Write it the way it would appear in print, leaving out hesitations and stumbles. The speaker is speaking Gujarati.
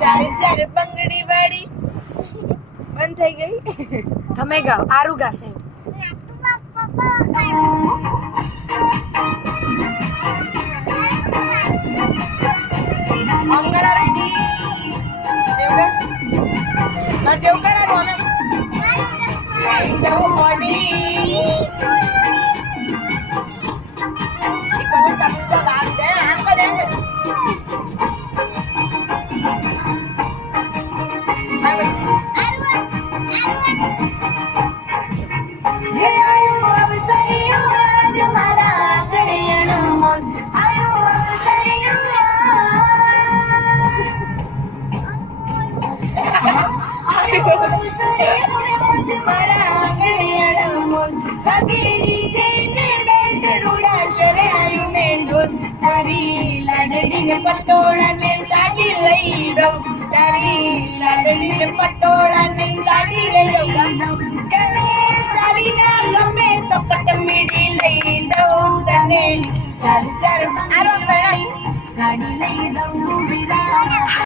ચાર બંગડી વાળી બંધ થઈ ગઈ. તમે ગાઓ, આરું ગાશે. જેવું કરવાનું લાડડીને પટોળાને સાડી લઈ દઉં, તારી લાડડીને પટોળાને સાડી લઈ